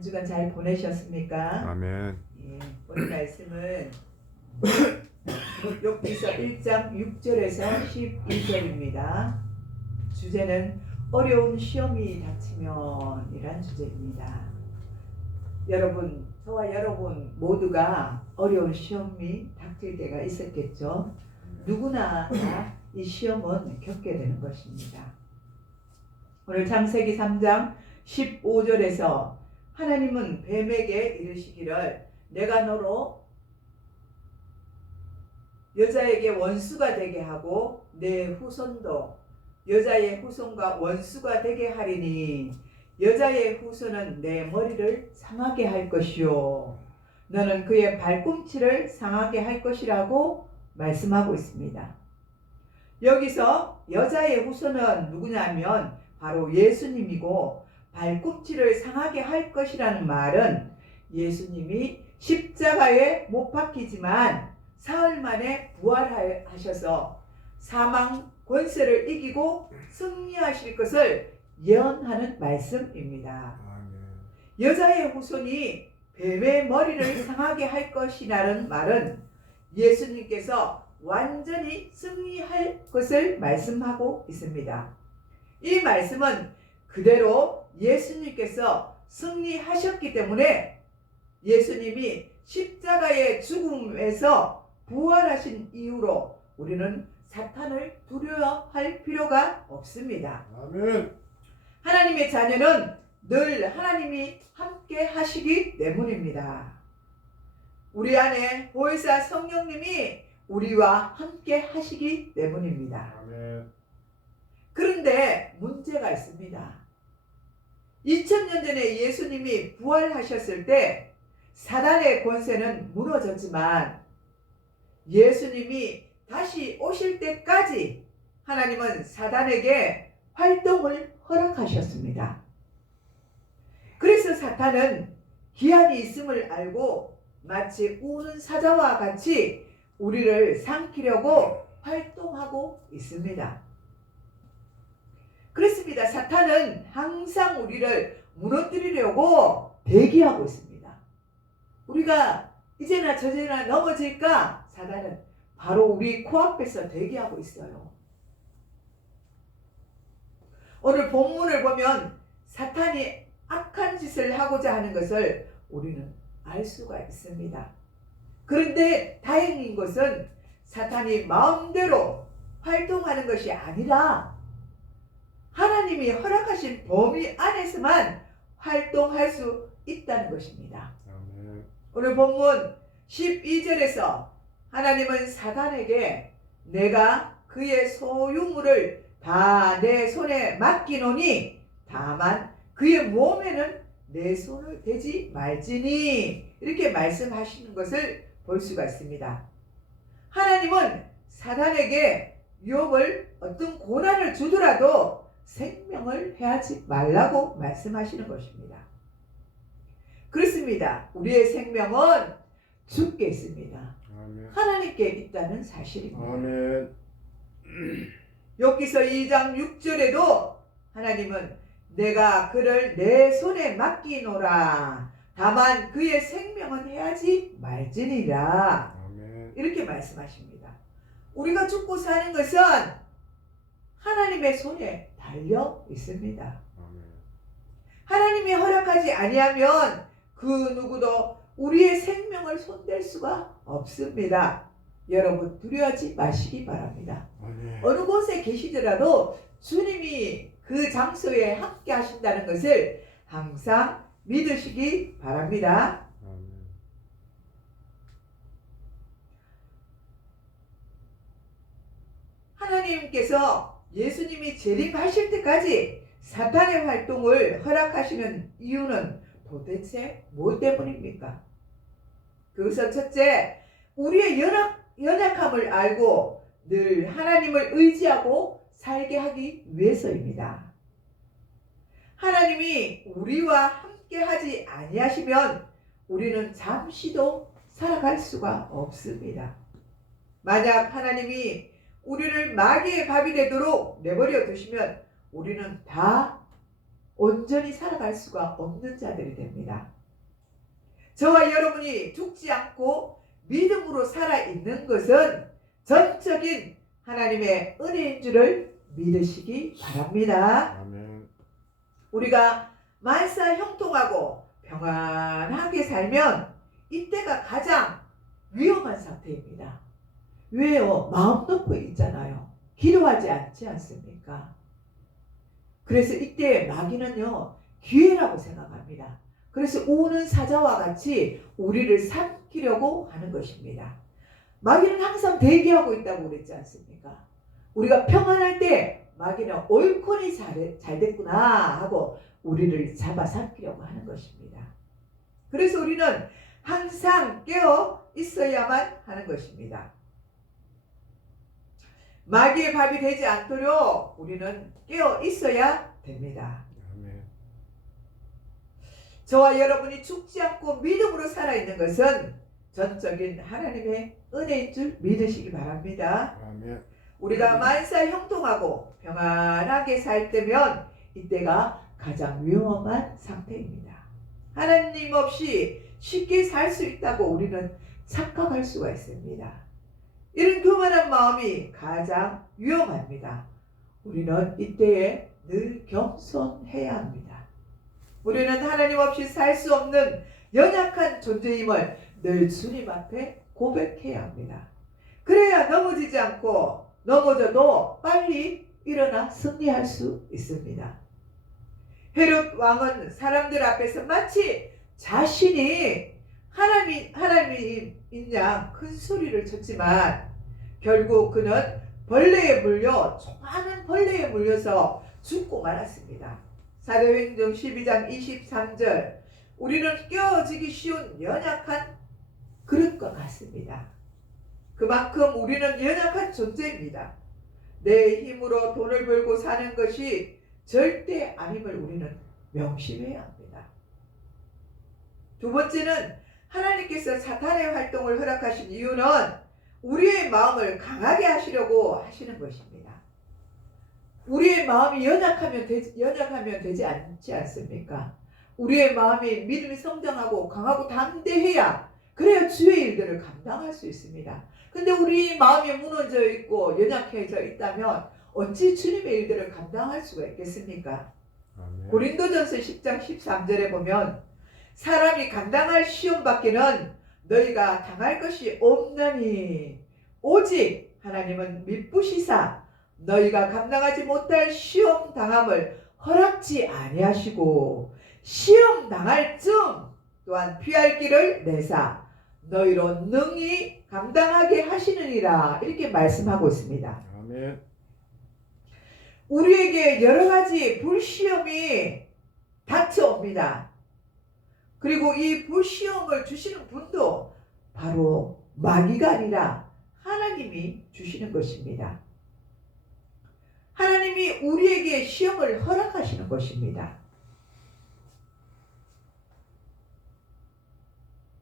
한 주간 잘 보내셨습니까? 아멘. 예, 오늘 말씀은 욥기서 1장 6절에서 12절입니다. 주제는 어려운 시험이 닥치면 이란 주제입니다. 여러분, 저와 여러분 모두가 어려운 시험이 닥칠 때가 있었겠죠. 누구나 이 시험은 겪게 되는 것입니다. 오늘 창세기 3장 15절에서 하나님은 뱀에게 이르시기를 내가 너로 여자에게 원수가 되게 하고 내 후손도 여자의 후손과 원수가 되게 하리니 여자의 후손은 내 머리를 상하게 할 것이요 너는 그의 발꿈치를 상하게 할 것이라고 말씀하고 있습니다. 여기서 여자의 후손은 누구냐면 바로 예수님이고 발꿈치를 상하게 할 것이라는 말은 예수님이 십자가에 못 박히지만 사흘 만에 부활하셔서 사망 권세를 이기고 승리하실 것을 예언하는 말씀입니다. 여자의 후손이 뱀의 머리를 상하게 할 것이라는 말은 예수님께서 완전히 승리할 것을 말씀하고 있습니다. 이 말씀은 그대로 예수님께서 승리하셨기 때문에 예수님이 십자가의 죽음에서 부활하신 이후로 우리는 사탄을 두려워할 필요가 없습니다. 아멘. 하나님의 자녀는 늘 하나님이 함께 하시기 때문입니다. 우리 안에 보혜사 성령님이 우리와 함께 하시기 때문입니다. 아멘. 그런데 문제가 있습니다. 2000년 전에 예수님이 부활하셨을 때 사단의 권세는 무너졌지만 예수님이 다시 오실 때까지 하나님은 사단에게 활동을 허락하셨습니다. 그래서 사탄은 기한이 있음을 알고 마치 우는 사자와 같이 우리를 삼키려고 활동하고 있습니다. 그렇습니다. 사탄은 항상 우리를 무너뜨리려고 대기하고 있습니다. 우리가 이제나 저제나 넘어질까 사단은 바로 우리 코앞에서 대기하고 있어요. 오늘 본문을 보면 사탄이 악한 짓을 하고자 하는 것을 우리는 알 수가 있습니다. 그런데 다행인 것은 사탄이 마음대로 활동하는 것이 아니라 하나님이 허락하신 범위 안에서만 활동할 수 있다는 것입니다. 아멘. 오늘 본문 12절에서 하나님은 사단에게 내가 그의 소유물을 다 내 손에 맡기노니 다만 그의 몸에는 내 손을 대지 말지니 이렇게 말씀하시는 것을 볼 수가 있습니다. 하나님은 사단에게 욥을 어떤 고난을 주더라도 생명을 해하지 말라고 말씀하시는 것입니다. 그렇습니다. 우리의 생명은 주께 있습니다. 아멘. 하나님께 있다는 사실입니다. 아멘. 욥기서 2장 6절에도 하나님은 내가 그를 내 손에 맡기노라 다만 그의 생명은 해하지 말지니라 아멘. 이렇게 말씀하십니다. 우리가 죽고 사는 것은 하나님의 손에 달려 있습니다. 아멘. 하나님이 허락하지 아니하면 그 누구도 우리의 생명을 손댈 수가 없습니다. 여러분 두려워하지 마시기 바랍니다. 아멘. 어느 곳에 계시더라도 주님이 그 장소에 함께 하신다는 것을 항상 믿으시기 바랍니다. 아멘. 하나님께서 예수님이 재림하실 때까지 사탄의 활동을 허락하시는 이유는 도대체 무엇 때문입니까? 그것은 첫째, 우리의 연약함을 알고 늘 하나님을 의지하고 살게 하기 위해서입니다. 하나님이 우리와 함께 하지 아니하시면 우리는 잠시도 살아갈 수가 없습니다. 만약 하나님이 우리를 마귀의 밥이 되도록 내버려 두시면 우리는 다 온전히 살아갈 수가 없는 자들이 됩니다. 저와 여러분이 죽지 않고 믿음으로 살아있는 것은 전적인 하나님의 은혜인 줄을 믿으시기 바랍니다. 아멘. 우리가 만사 형통하고 평안하게 살면 이때가 가장 위험한 상태입니다. 왜요? 마음 놓고 있잖아요. 기도하지 않지 않습니까? 그래서 이때 마귀는요, 기회라고 생각합니다. 그래서 오는 사자와 같이 우리를 삼키려고 하는 것입니다. 마귀는 항상 대기하고 있다고 그랬지 않습니까? 우리가 평안할 때 마귀는 옳거니 잘 됐구나 하고 우리를 잡아삼키려고 하는 것입니다. 그래서 우리는 항상 깨어 있어야만 하는 것입니다. 마귀의 밥이 되지 않도록 우리는 깨어 있어야 됩니다. 아멘. 저와 여러분이 죽지 않고 믿음으로 살아있는 것은 전적인 하나님의 은혜인 줄 믿으시기 바랍니다. 아멘. 우리가 만사 형통하고 평안하게 살 때면 이때가 가장 위험한 상태입니다. 하나님 없이 쉽게 살 수 있다고 우리는 착각할 수가 있습니다. 이런 교만한 마음이 가장 위험합니다. 우리는 이때에 늘 겸손해야 합니다. 우리는 하나님 없이 살 수 없는 연약한 존재임을 늘 주님 앞에 고백해야 합니다. 그래야 넘어지지 않고 넘어져도 빨리 일어나 승리할 수 있습니다. 헤롯 왕은 사람들 앞에서 마치 자신이 하나님인 양 큰 소리를 쳤지만 결국 그는 벌레에 물려 많은 벌레에 물려서 죽고 말았습니다. 사도행전 12장 23절 우리는 깨어지기 쉬운 연약한 그릇과 같습니다. 그만큼 우리는 연약한 존재입니다. 내 힘으로 돈을 벌고 사는 것이 절대 아님을 우리는 명심해야 합니다. 두 번째는 하나님께서 사탄의 활동을 허락하신 이유는 우리의 마음을 강하게 하시려고 하시는 것입니다. 우리의 마음이 연약하면 되지 않지 않습니까? 우리의 마음이 믿음이 성장하고 강하고 담대해야 그래야 주의 일들을 감당할 수 있습니다. 근데 우리 마음이 무너져 있고 연약해져 있다면 어찌 주님의 일들을 감당할 수가 있겠습니까? 아멘. 고린도전서 10장 13절에 보면 사람이 감당할 시험 밖에는 너희가 당할 것이 없나니 오직 하나님은 미쁘시사 너희가 감당하지 못할 시험 당함을 허락지 아니하시고 시험 당할 쯤 또한 피할 길을 내사 너희로 능히 감당하게 하시느니라 이렇게 말씀하고 있습니다. 아멘. 우리에게 여러 가지 불시험이 닥쳐옵니다. 그리고 이 불시험을 주시는 분도 바로 마귀가 아니라 하나님이 주시는 것입니다. 하나님이 우리에게 시험을 허락하시는 것입니다.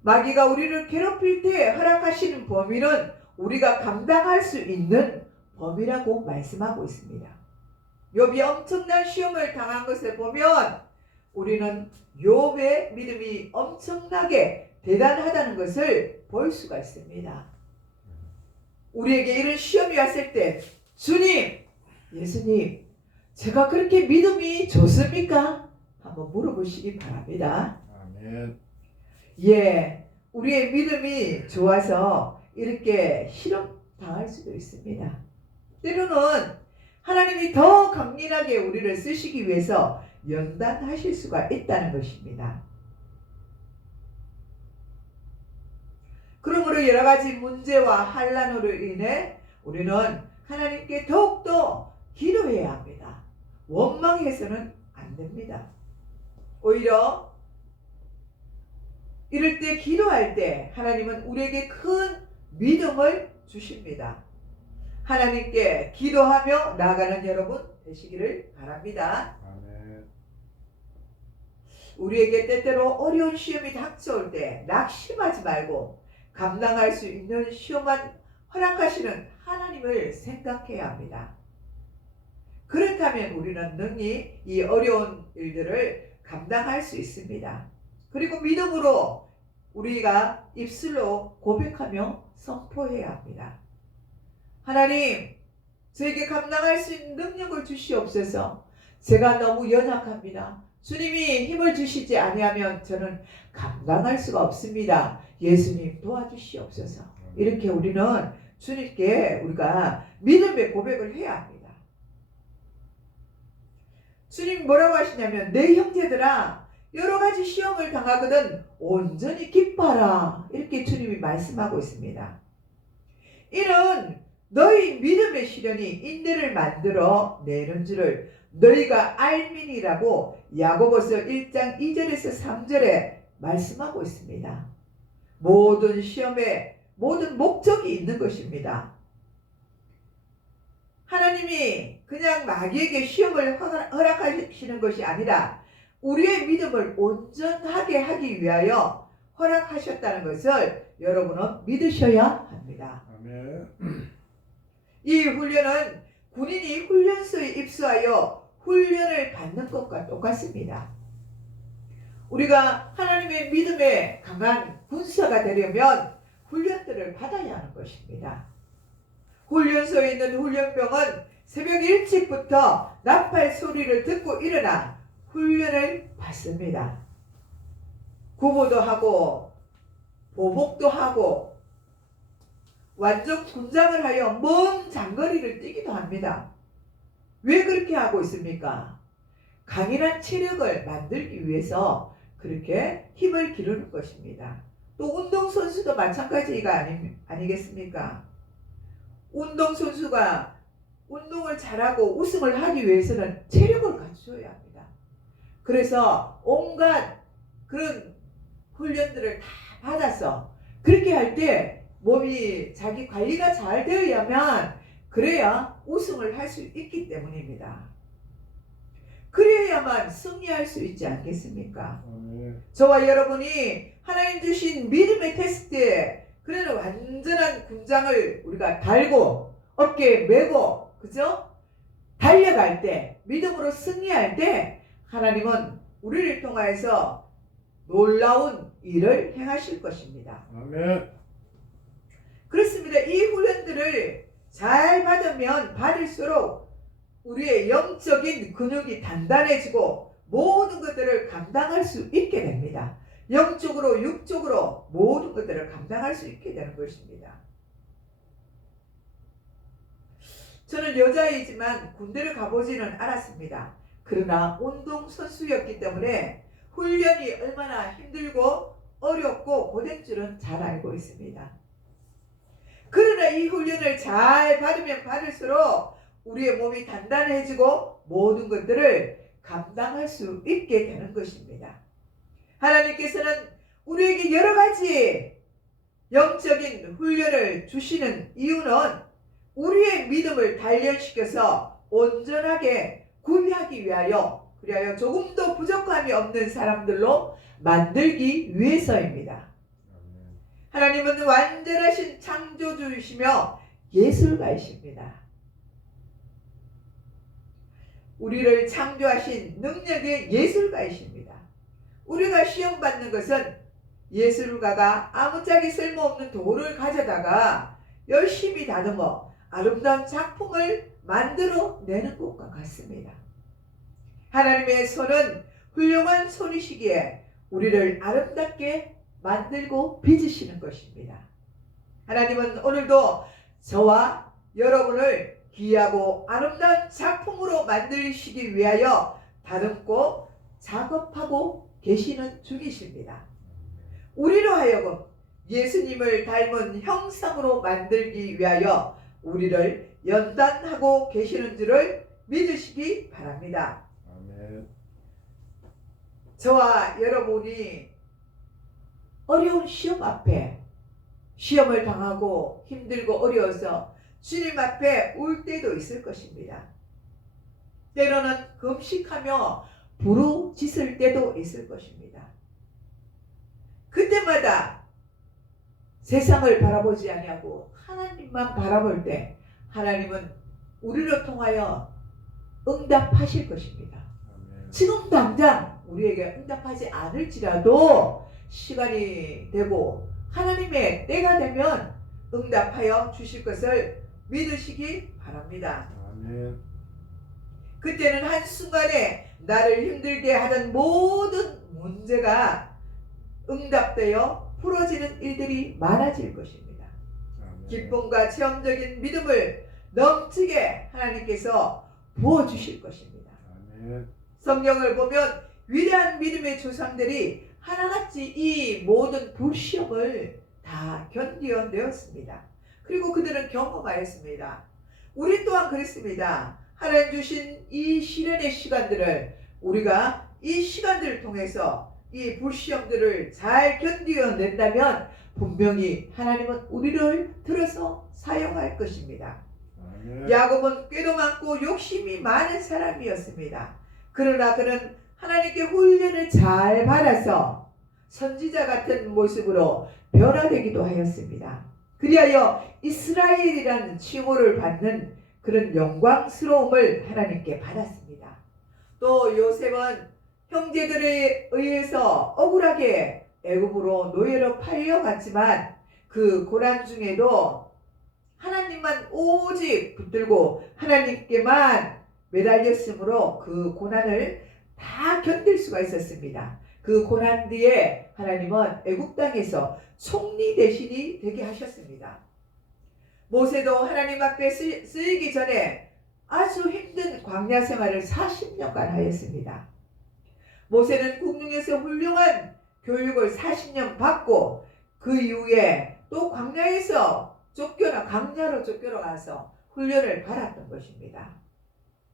마귀가 우리를 괴롭힐 때 허락하시는 범위는 우리가 감당할 수 있는 범위라고 말씀하고 있습니다. 욥이 엄청난 시험을 당한 것을 보면 우리는 욥의 믿음이 엄청나게 대단하다는 것을 볼 수가 있습니다. 우리에게 이런 시험이 왔을 때 주님, 예수님, 제가 그렇게 믿음이 좋습니까? 한번 물어보시기 바랍니다. 아멘. 예, 우리의 믿음이 좋아서 이렇게 실험 당할 수도 있습니다. 때로는 하나님이 더 강인하게 우리를 쓰시기 위해서 연단하실 수가 있다는 것입니다. 그러므로 여러 가지 문제와 환난으로 인해 우리는 하나님께 더욱더 기도해야 합니다. 원망해서는 안 됩니다. 오히려 이럴 때 기도할 때 하나님은 우리에게 큰 믿음을 주십니다. 하나님께 기도하며 나아가는 여러분 되시기를 바랍니다. 아멘. 우리에게 때때로 어려운 시험이 닥쳐올 때 낙심하지 말고 감당할 수 있는 시험만 허락하시는 하나님을 생각해야 합니다. 그렇다면 우리는 능히 이 어려운 일들을 감당할 수 있습니다. 그리고 믿음으로 우리가 입술로 고백하며 선포해야 합니다. 하나님, 저에게 감당할 수 있는 능력을 주시옵소서. 제가 너무 연약합니다. 주님이 힘을 주시지 아니하면 저는 감당할 수가 없습니다. 예수님 도와주시옵소서. 이렇게 우리는 주님께 우리가 믿음의 고백을 해야 합니다. 주님 뭐라고 하시냐면 내 형제들아 여러 가지 시험을 당하거든 온전히 기뻐하라. 이렇게 주님이 말씀하고 있습니다. 이는 너희 믿음의 시련이 인내를 만들어 내는 줄을 너희가 알미니라고 야고보서 1장 2절에서 3절에 말씀하고 있습니다. 모든 시험에 모든 목적이 있는 것입니다. 하나님이 그냥 마귀에게 시험을 허락하시는 것이 아니라 우리의 믿음을 온전하게 하기 위하여 허락하셨다는 것을 여러분은 믿으셔야 합니다. 아멘. 이 훈련은 군인이 훈련소에 입소하여 훈련을 받는 것과 똑같습니다. 우리가 하나님의 믿음에 강한 군사가 되려면 훈련들을 받아야 하는 것입니다. 훈련소에 있는 훈련병은 새벽 일찍부터 나팔 소리를 듣고 일어나 훈련을 받습니다. 구보도 하고 보복도 하고 완전 군장을 하여 먼 장거리를 뛰기도 합니다. 왜 그렇게 하고 있습니까? 강인한 체력을 만들기 위해서 그렇게 힘을 기르는 것입니다. 또 운동선수도 마찬가지가 아니겠습니까? 운동선수가 운동을 잘하고 우승을 하기 위해서는 체력을 갖춰야 합니다. 그래서 온갖 그런 훈련들을 다 받아서 그렇게 할 때 몸이 자기 관리가 잘 되어야만 그래야 우승을 할 수 있기 때문입니다. 그래야만 승리할 수 있지 않겠습니까? 저와 여러분이 하나님 주신 믿음의 테스트에 그래도 완전한 군장을 우리가 달고 어깨에 메고 그죠? 달려갈 때 믿음으로 승리할 때 하나님은 우리를 통하여서 놀라운 일을 행하실 것입니다. 아멘. 그렇습니다. 이 훈련들을 잘 받으면 받을수록 우리의 영적인 근육이 단단해지고 모든 것들을 감당할 수 있게 됩니다. 영적으로 육적으로 모든 것들을 감당할 수 있게 되는 것입니다. 저는 여자이지만 군대를 가보지는 않았습니다. 그러나 운동선수였기 때문에 훈련이 얼마나 힘들고 어렵고 고된 줄은 잘 알고 있습니다. 그러나 이 훈련을 잘 받으면 받을수록 우리의 몸이 단단해지고 모든 것들을 감당할 수 있게 되는 것입니다. 하나님께서는 우리에게 여러 가지 영적인 훈련을 주시는 이유는 우리의 믿음을 단련시켜서 온전하게 구비하기 위하여 그리하여 조금도 부족함이 없는 사람들로 만들기 위해서입니다. 하나님은 완전하신 창조주이시며 예술가이십니다. 우리를 창조하신 능력의 예술가이십니다. 우리가 시험 받는 것은 예술가가 아무짝에 쓸모없는 돌을 가져다가 열심히 다듬어 아름다운 작품을 만들어내는 것과 같습니다. 하나님의 손은 훌륭한 손이시기에 우리를 아름답게 만들고 빚으시는 것입니다. 하나님은 오늘도 저와 여러분을 귀하고 아름다운 작품으로 만드시기 위하여 다듬고 작업하고 계시는 중이십니다. 우리로 하여금 예수님을 닮은 형상으로 만들기 위하여 우리를 연단하고 계시는 줄을 믿으시기 바랍니다. 아멘. 저와 여러분이 어려운 시험 앞에 시험을 당하고 힘들고 어려워서 주님 앞에 울 때도 있을 것입니다. 때로는 금식하며 부르짖을 때도 있을 것입니다. 그때마다 세상을 바라보지 아니하고 하나님만 바라볼 때 하나님은 우리를 통하여 응답하실 것입니다. 아멘. 지금 당장 우리에게 응답하지 않을지라도 시간이 되고 하나님의 때가 되면 응답하여 주실 것을 믿으시기 바랍니다. 아멘. 그때는 한순간에 나를 힘들게 하던 모든 문제가 응답되어 풀어지는 일들이 많아질 것입니다. 아멘. 기쁨과 체험적인 믿음을 넘치게 하나님께서 부어주실 것입니다. 아멘. 성경을 보면 위대한 믿음의 조상들이 하나같이 이 모든 불시험을 다 견뎌내었습니다. 그리고 그들은 경험하였습니다. 우리 또한 그랬습니다. 하나님 주신 이 시련의 시간들을 우리가 이 시간들을 통해서 이 불시험들을 잘 견뎌낸다면 분명히 하나님은 우리를 들어서 사용할 것입니다. 아멘. 야곱은 꾀도 많고 욕심이 많은 사람이었습니다. 그러나 그는 하나님께 훈련을 잘 받아서 선지자 같은 모습으로 변화되기도 하였습니다. 그리하여 이스라엘이라는 칭호를 받는 그런 영광스러움을 하나님께 받았습니다. 또 요셉은 형제들에 의해서 억울하게 애굽으로 노예로 팔려갔지만 그 고난 중에도 하나님만 오직 붙들고 하나님께만 매달렸으므로 그 고난을 다 견딜 수가 있었습니다. 그 고난 뒤에 하나님은 애굽 땅에서 총리 대신이 되게 하셨습니다. 모세도 하나님 앞에 쓰이기 전에 아주 힘든 광야 생활을 40년간 하였습니다. 모세는 국중에서 훌륭한 교육을 40년 받고 그 이후에 또 광야에서 강야로 쫓겨나가서 훈련을 받았던 것입니다.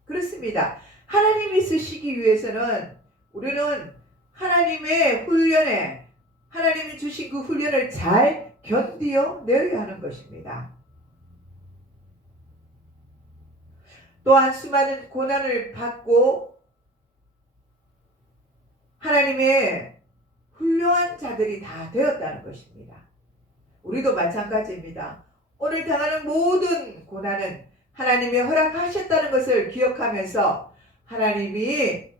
그렇습니다. 하나님이 쓰시기 위해서는 우리는 하나님의 훈련에 하나님이 주신 그 훈련을 잘 견디어내야 하는 것입니다. 또한 수많은 고난을 받고 하나님의 훌륭한 자들이 다 되었다는 것입니다. 우리도 마찬가지입니다. 오늘 당하는 모든 고난은 하나님이 허락하셨다는 것을 기억하면서 하나님이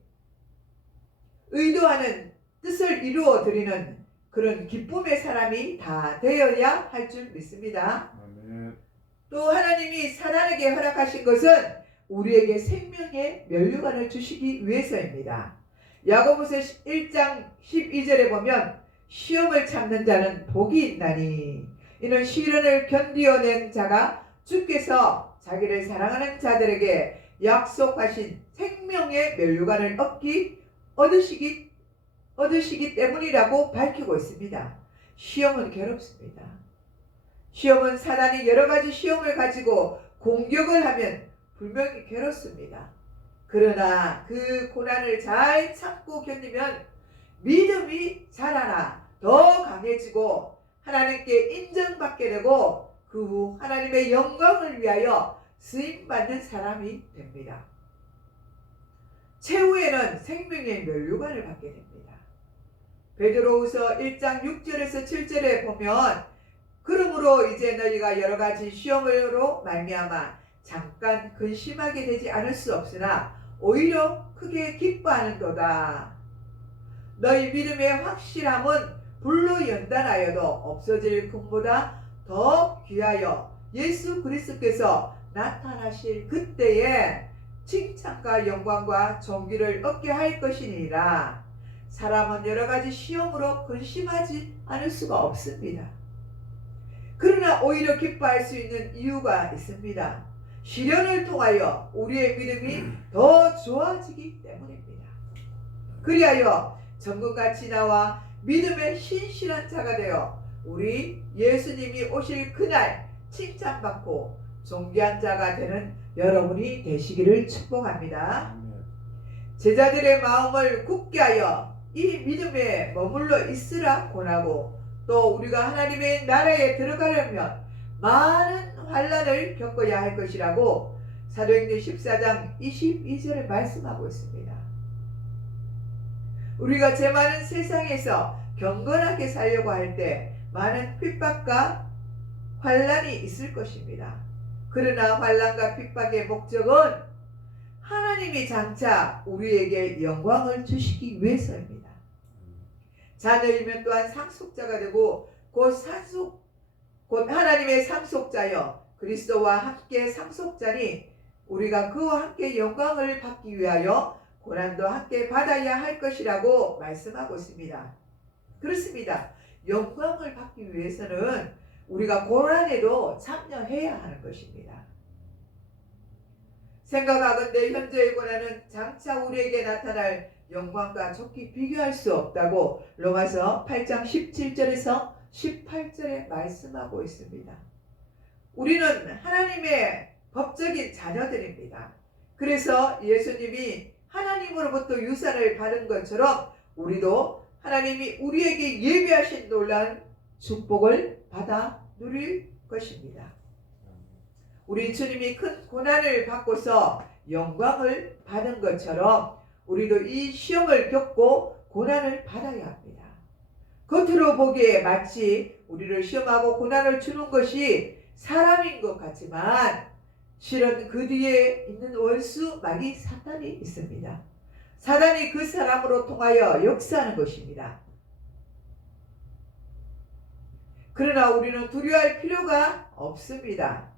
의도하는 뜻을 이루어 드리는 그런 기쁨의 사람이 다 되어야 할 줄 믿습니다. 아멘. 또 하나님이 사단에게 허락하신 것은 우리에게 생명의 면류관을 주시기 위해서입니다. 야고보서 1장 12절에 보면 시험을 참는 자는 복이 있나니 이는 시련을 견디어낸 자가 주께서 자기를 사랑하는 자들에게 약속하신 생명의 면류관을 얻으시기 때문이라고 밝히고 있습니다. 시험은 괴롭습니다. 시험은 사단이 여러 가지 시험을 가지고 공격을 하면 분명히 괴롭습니다. 그러나 그 고난을 잘 참고 견디면 믿음이 자라나 더 강해지고 하나님께 인정받게 되고 그 후 하나님의 영광을 위하여 쓰임받는 사람이 됩니다. 최후에는 생명의 면류관을 받게 됩니다. 베드로후서 1장 6절에서 7절에 보면 그러므로 이제 너희가 여러 가지 시험으로 말미암아 잠깐 근심하게 되지 않을 수 없으나 오히려 크게 기뻐하는도다. 너희 믿음의 확실함은 불로 연단하여도 없어질 금보다 더 귀하여 예수 그리스도께서 나타나실 그때에 칭찬과 영광과 존귀를 얻게 할 것이니라. 사람은 여러 가지 시험으로 근심하지 않을 수가 없습니다. 그러나 오히려 기뻐할 수 있는 이유가 있습니다. 시련을 통하여 우리의 믿음이 더 좋아지기 때문입니다. 그리하여 정금같이 나와 믿음의 신실한 자가 되어 우리 예수님이 오실 그날 칭찬받고 존귀한 자가 되는 여러분이 되시기를 축복합니다. 아멘. 제자들의 마음을 굳게 하여 이 믿음에 머물러 있으라 권하고 또 우리가 하나님의 나라에 들어가려면 많은 환난을 겪어야 할 것이라고 사도행전 14장 22절에 말씀하고 있습니다. 우리가 제 많은 세상에서 경건하게 살려고 할 때 많은 핍박과 환난이 있을 것입니다. 그러나 환난과 핍박의 목적은 하나님이 장차 우리에게 영광을 주시기 위해서입니다. 자녀이면 또한 상속자가 되고 곧 하나님의 상속자여 그리스도와 함께 상속자니 우리가 그와 함께 영광을 받기 위하여 고난도 함께 받아야 할 것이라고 말씀하고 있습니다. 그렇습니다. 영광을 받기 위해서는 우리가 고난에도 참여해야 하는 것입니다. 생각하건대 현재의 고난은 장차 우리에게 나타날 영광과 좋게 비교할 수 없다고 로마서 8장 17절에서 18절에 말씀하고 있습니다. 우리는 하나님의 법적인 자녀들입니다. 그래서 예수님이 하나님으로부터 유산을 받은 것처럼 우리도 하나님이 우리에게 예비하신 놀라운 축복을 받아 누릴 것입니다. 우리 주님이 큰 고난을 받고서 영광을 받은 것처럼 우리도 이 시험을 겪고 고난을 받아야 합니다. 겉으로 보기에 마치 우리를 시험하고 고난을 주는 것이 사람인 것 같지만 실은 그 뒤에 있는 원수 마귀 사탄이 있습니다. 사단이 그 사람으로 통하여 역사하는 것입니다. 그러나 우리는 두려워할 필요가 없습니다.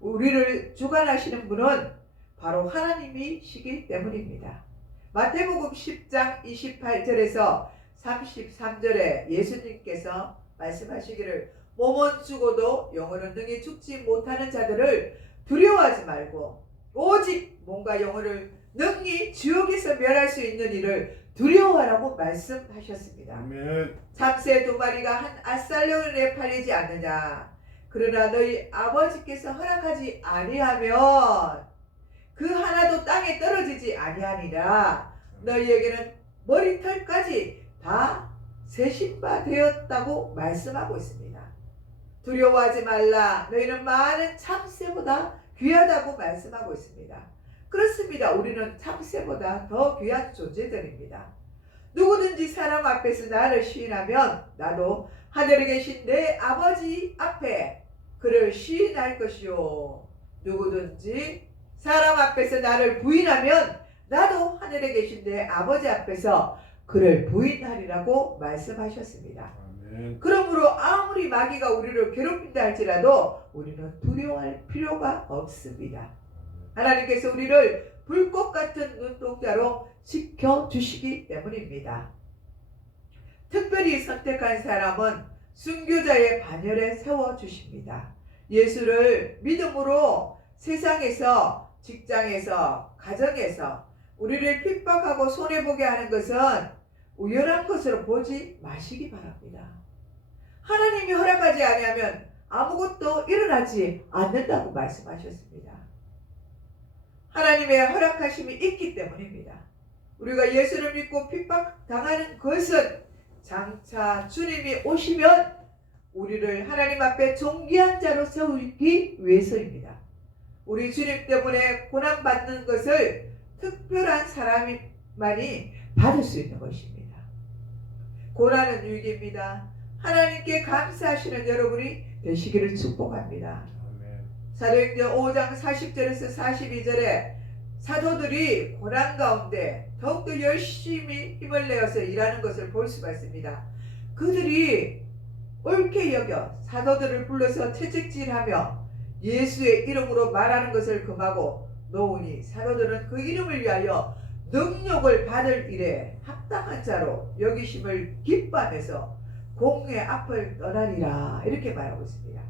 우리를 주관하시는 분은 바로 하나님이시기 때문입니다. 마태복음 10장 28절에서 33절에 예수님께서 말씀하시기를 몸은 죽어도 영혼은 능히 죽지 못하는 자들을 두려워하지 말고 오직 몸과 영혼을 능히 지옥에서 멸할 수 있는 일을 두려워하라고 말씀하셨습니다. 아멘. 참새 2마리가 한 아살령에 팔리지 않느냐. 그러나 너희 아버지께서 허락하지 아니하면 그 하나도 땅에 떨어지지 아니하니라. 너희에게는 머리털까지 다 세신 바 되었다고 말씀하고 있습니다. 두려워하지 말라. 너희는 많은 참새보다 귀하다고 말씀하고 있습니다. 그렇습니다. 우리는 참새보다 더 귀한 존재들입니다. 누구든지 사람 앞에서 나를 시인하면 나도 하늘에 계신 내 아버지 앞에 그를 시인할 것이요. 누구든지 사람 앞에서 나를 부인하면 나도 하늘에 계신 내 아버지 앞에서 그를 부인하리라고 말씀하셨습니다. 아멘. 그러므로 아무리 마귀가 우리를 괴롭힌다 할지라도 우리는 두려워할 필요가 없습니다. 하나님께서 우리를 불꽃 같은 눈동자로 지켜주시기 때문입니다. 특별히 선택한 사람은 순교자의 반열에 세워주십니다. 예수를 믿음으로 세상에서, 직장에서, 가정에서 우리를 핍박하고 손해보게 하는 것은 우연한 것으로 보지 마시기 바랍니다. 하나님이 허락하지 아니하면 아무것도 일어나지 않는다고 말씀하셨습니다. 하나님의 허락하심이 있기 때문입니다. 우리가 예수를 믿고 핍박당하는 것은 장차 주님이 오시면 우리를 하나님 앞에 존귀한 자로 세우기 위해서입니다. 우리 주님 때문에 고난받는 것을 특별한 사람만이 받을 수 있는 것입니다. 고난은 유익입니다. 하나님께 감사하시는 여러분이 되시기를 축복합니다. 아멘. 사도행전 5장 40절에서 42절에 사도들이 고난 가운데 더욱더 열심히 힘을 내어서 일하는 것을 볼 수가 있습니다. 그들이 옳게 여겨 사도들을 불러서 채찍질하며 예수의 이름으로 말하는 것을 금하고 놓으니 사도들은 그 이름을 위하여 능력을 받을 일에 합당한 자로 여기심을 기뻐하면서 공의 앞을 떠나리라 이렇게 말하고 있습니다.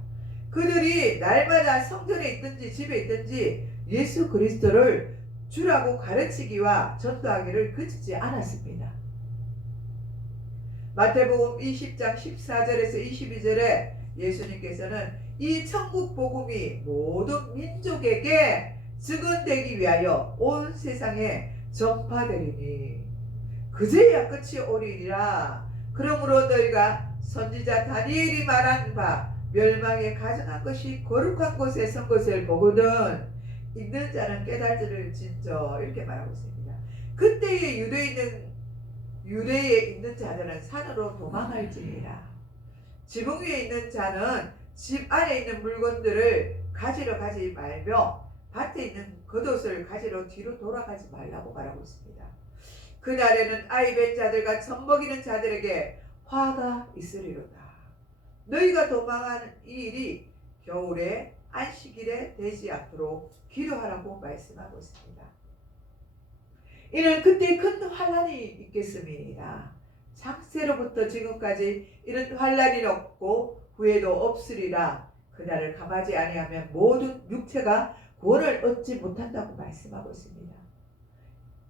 그들이 날마다 성전에 있든지 집에 있든지 예수 그리스도를 주라고 가르치기와 전도하기를 그치지 않았습니다. 마태복음 20장 14절에서 22절에 예수님께서는 이 천국 복음이 모든 민족에게 증언되기 위하여 온 세상에 전파되리니 그제야 끝이 오리니라. 그러므로 너희가 선지자 다니엘이 말한 바 멸망에 가증한 것이 거룩한 곳에 선 것을 보거든 읽는 자는 깨달지를 진저 이렇게 말하고 있습니다. 그때에 유대에 있는 자들은 산으로 도망할지니라. 지붕 위에 있는 자는 집 안에 있는 물건들을 가지러 가지 말며 밭에 있는 겉옷을 가지러 뒤로 돌아가지 말라고 말하고 있습니다. 그날에는 아이 뵌 자들과 젖먹이는 자들에게 화가 있으리로다. 너희가 도망하는 이 일이 겨울에 안식일에 되지 않도록 기도하라고 말씀하고 있습니다. 이는 그때 큰 환란이 있겠습니다. 창세로부터 지금까지 이런 환란이 없고 후에도 없으리라. 그날을 감하지 아니하면 모든 육체가 구원을 얻지 못한다고 말씀하고 있습니다.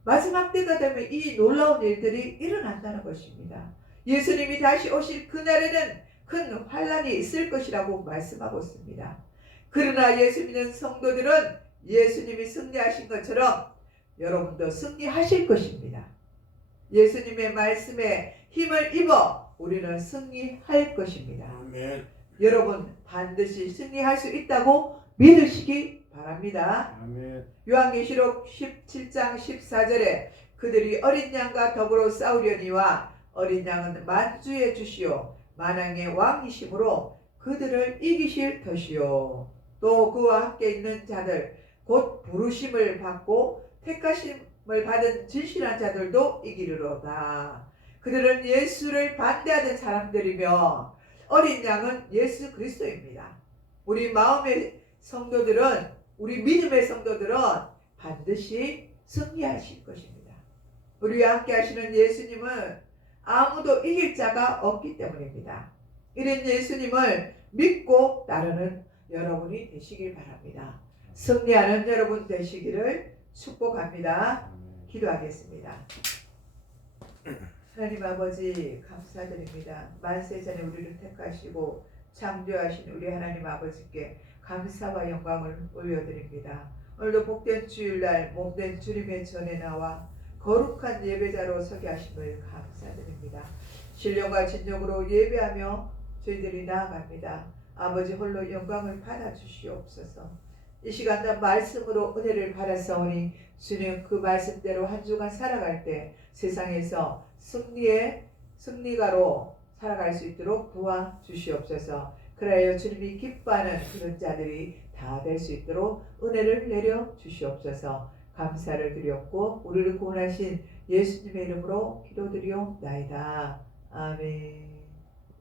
마지막 때가 되면 이 놀라운 일들이 일어난다는 것입니다. 예수님이 다시 오실 그날에는 큰 환란이 있을 것이라고 말씀하고 있습니다. 그러나 예수 믿는 성도들은 예수님이 승리하신 것처럼 여러분도 승리하실 것입니다. 예수님의 말씀에 힘을 입어 우리는 승리할 것입니다. 아멘. 여러분 반드시 승리할 수 있다고 믿으시기 바랍니다. 아멘. 요한계시록 17장 14절에 그들이 어린 양과 더불어 싸우려니와 어린 양은 만주의 주시오 만왕의 왕이심으로 그들을 이기실 것이요 또 그와 함께 있는 자들 곧 부르심을 받고 택하심을 받은 진실한 자들도 이기리로다. 그들은 예수를 반대하던 사람들이며 어린 양은 예수 그리스도입니다. 우리 마음의 성도들은 우리 믿음의 성도들은 반드시 승리하실 것입니다. 우리와 함께 하시는 예수님은 아무도 이길 자가 없기 때문입니다. 이런 예수님을 믿고 따르는 여러분이 되시길 바랍니다. 승리하는 여러분 되시기를 축복합니다. 기도하겠습니다. 하나님 아버지 감사드립니다. 만세 전에 우리를 택하시고 창조하신 우리 하나님 아버지께 감사와 영광을 올려드립니다. 오늘도 복된 주일날 몸된 주님의 전에 나와 거룩한 예배자로 서게 하심을 감사드립니다. 신령과 진정으로 예배하며 저희들이 나아갑니다. 아버지 홀로 영광을 받아 주시옵소서. 이 시간도 말씀으로 은혜를 받았사오니 주님 그 말씀대로 한 주간 살아갈 때 세상에서 승리가로 살아갈 수 있도록 도와주시옵소서. 그래야 주님이 기뻐하는 그런 자들이 다 될 수 있도록 은혜를 내려 주시옵소서. 감사를 드렸고 우리를 구원하신 예수님의 이름으로 기도드리옵나이다. 아멘.